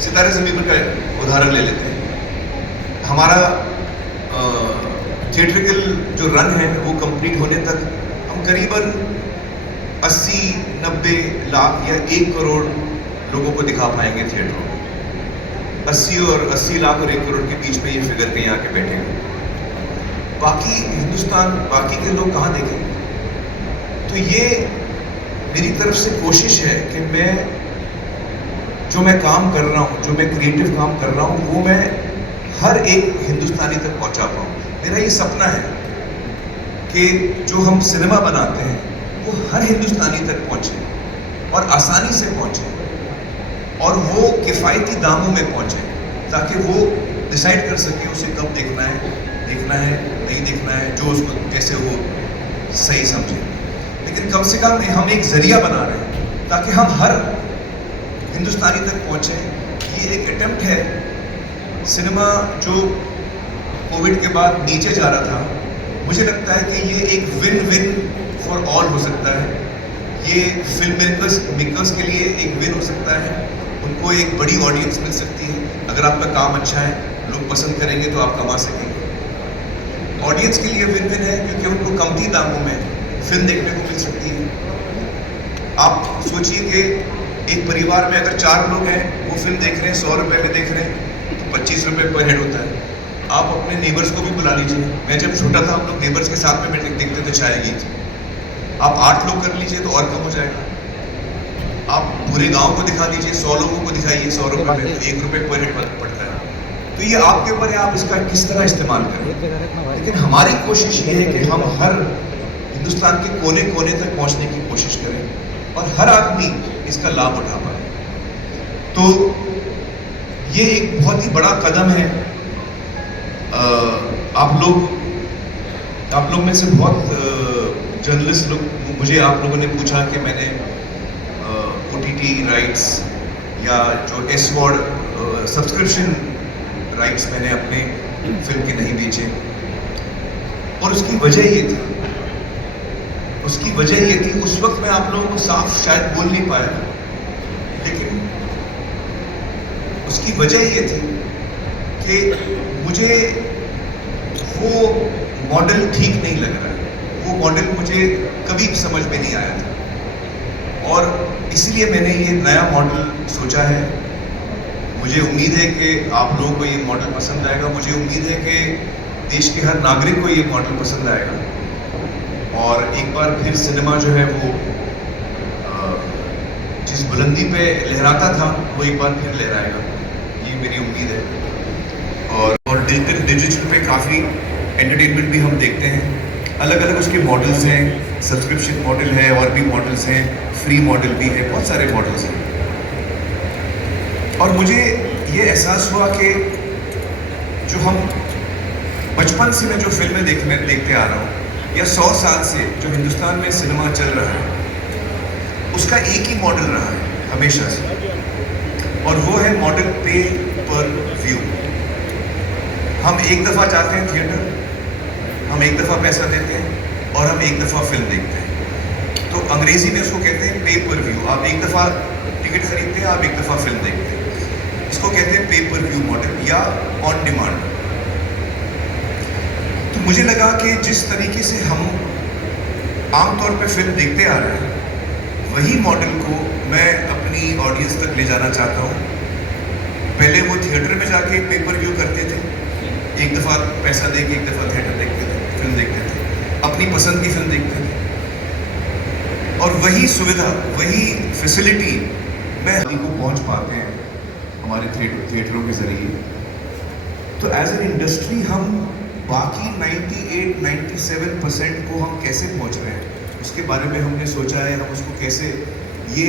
सितारे ज़मीन पर का उदाहरण ले लेते हैं। हमारा थिएट्रिकल जो रन है वो कंप्लीट होने तक हम करीबन 80-90 लाख या 1 करोड़ लोगों को दिखा पाएंगे थिएटरों में। 80 लाख और 1 करोड़ के बीच में ये फिगर कहीं आके बैठेगा। बाकी हिंदुस्तान, बाकी के लोग कहाँ देखेंगे? तो ये मेरी तरफ से कोशिश है कि मैं काम कर रहा हूँ, जो मैं क्रिएटिव काम कर रहा हूँ, वो मैं हर एक हिंदुस्तानी तक पहुँचा पाऊँ। मेरा ये सपना है कि जो हम सिनेमा बनाते हैं वो हर हिंदुस्तानी तक पहुँचे और आसानी से पहुँचे और वो किफ़ायती दामों में पहुँचे, ताकि वो डिसाइड कर सके उसे कब देखना है नहीं देखना है, जो उसको जैसे वो सही समझे। लेकिन कम से कम हम एक ज़रिया बना रहे हैं ताकि हम हर हिंदुस्तानी तक पहुँचें। ये एक अटेम्प्ट है। सिनेमा जो कोविड के बाद नीचे जा रहा था, मुझे लगता है कि ये एक विन विन फॉर ऑल हो सकता है। ये फिल्म मेकर्स के लिए एक विन हो सकता है, उनको एक बड़ी ऑडियंस मिल सकती है। अगर आपका काम अच्छा है, लोग पसंद करेंगे तो आप कमा सकेंगे। ऑडियंस के लिए विन विन है क्योंकि उनको कमती दामों में फिल्म देखने को मिल सकती है। आप सोचिए कि एक परिवार में अगर 4 लोग हैं, वो फिल्म देख रहे हैं, 100 रुपये में देख रहे हैं, तो 25 रुपये पर हेड होता है। आप अपने नेबर्स को भी बुला लीजिए। मैं जब छोटा था, हम लोग नेबर्स के साथ में देखते थे चाय गीत। आप 8 लोग कर लीजिए तो और कम हो जाएगा। आप पूरे गांव को दिखा दीजिए, 100 लोगों को दिखाइए 100 रुपये में, तो 1 रुपये पर हेड पड़ता है। तो ये आपके ऊपर है, आप इसका किस तरह इस्तेमाल करें। लेकिन हमारी कोशिश ये है कि हम हर हिंदुस्तान के कोने कोने तक पहुंचने की कोशिश करें और हर आदमी इसका लाभ उठा पाए। तो ये एक बहुत ही बड़ा कदम है। आप लोग में से बहुत जर्नलिस्ट लोग, मुझे आप लोगों ने पूछा कि मैंने OTT राइट्स या जो SVOD सब्सक्रिप्शन राइट्स मैंने अपने फिल्म के नहीं बेचे, और उसकी वजह ये थी उस वक्त मैं आप लोगों को साफ शायद बोल नहीं पाया, लेकिन उसकी वजह ये थी कि मुझे वो मॉडल ठीक नहीं लग रहा है। वो मॉडल मुझे कभी समझ में नहीं आया था और इसलिए मैंने ये नया मॉडल सोचा है। मुझे उम्मीद है कि आप लोगों को ये मॉडल पसंद आएगा। मुझे उम्मीद है कि देश के हर नागरिक को ये मॉडल पसंद आएगा और एक बार फिर सिनेमा जो है वो जिस बुलंदी पे लहराता था वो एक बार फिर लहराएगा, ये मेरी उम्मीद है। और डिजिटल पे काफ़ी एंटरटेनमेंट भी हम देखते हैं। अलग अलग उसके मॉडल्स हैं, सब्सक्रिप्शन मॉडल है और भी मॉडल्स हैं, फ्री मॉडल भी है, बहुत सारे मॉडल्स हैं। और मुझे ये एहसास हुआ कि जो हम बचपन से मैं जो फिल्में देखते आ रहा हूँ या 100 साल से जो हिंदुस्तान में सिनेमा चल रहा है, उसका एक ही मॉडल रहा है हमेशा से, और वो है मॉडल पे पर व्यू। हम एक दफ़ा जाते हैं थिएटर, हम एक दफ़ा पैसा देते हैं और हम एक दफ़ा फिल्म देखते हैं। तो अंग्रेज़ी में उसको कहते हैं पे पर व्यू। आप एक दफ़ा टिकट खरीदते हैं, आप एक दफ़ा फिल्म देखते हैं। इसको कहते हैं पे पर व्यू मॉडल या ऑन डिमांड। तो मुझे लगा कि जिस तरीके से हम आमतौर पर फिल्म देखते आ रहे हैं, वही मॉडल को मैं अपनी ऑडियंस तक ले जाना चाहता हूँ। पहले वो थिएटर में जाके पे पर व्यू करते थे, एक दफ़ा पैसा दे के एक दफ़ा थिएटर देखते थे, फिल्म देखते थे, अपनी पसंद की फिल्म देखते थे, और वही सुविधा, वही फैसिलिटी मैं को पहुंच पाते हैं हमारे थिएटरों के ज़रिए। तो एज एन इंडस्ट्री हम बाकी 98-97% को हम कैसे पहुंच रहे हैं, उसके बारे में हमने सोचा है। हम उसको कैसे, ये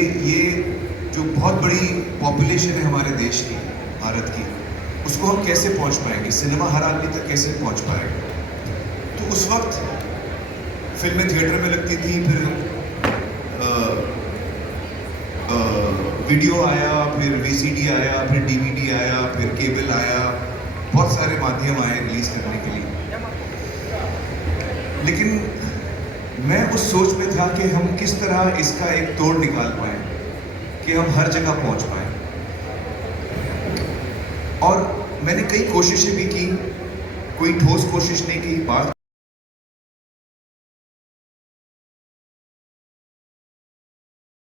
जो बहुत बड़ी पॉपुलेशन है हमारे देश की, भारत की, उसको हम कैसे पहुंच पाएंगे, सिनेमा हर आदमी तक कैसे पहुंच पाएगा। तो उस वक्त फिल्में थिएटर में लगती थी, फिर वीडियो आया, फिर VCD आया, फिर DVD आया, फिर केबल आया, बहुत सारे माध्यम आए रिलीज़ करने के लिए। लेकिन मैं उस सोच में था कि हम किस तरह इसका एक तोड़ निकाल पाएँ कि हम हर जगह पहुंच पाएँ। और मैंने कई कोशिशें भी की, कोई ठोस कोशिश नहीं की, बात